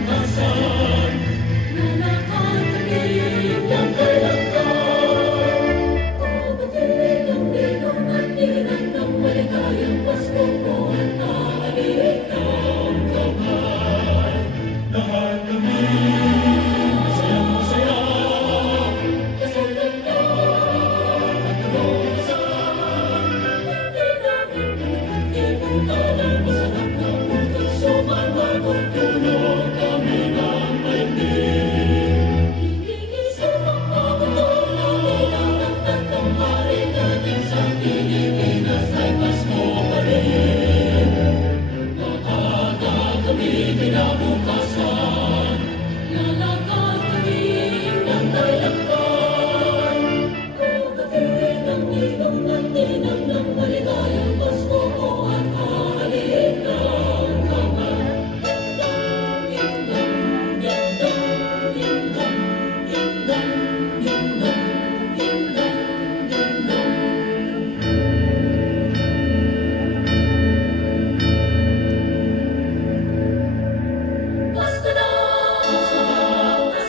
kinabukasan na nakakabig ng kailangan. Kabatid ang ninong at ninang ng maligayang Pasko po at kaalilig ng kamay. Lahat kami masayang-masaya, kasaganda at kalusan. Hindi namin ipunta ng masarap na puntod, sumabagot tulog kami ng maiging. Iniisip ang pagkatol na bilang ng tatlong hari natin sa Pilipinas ay Pasko pa rin. Maaga kami kinabukasan.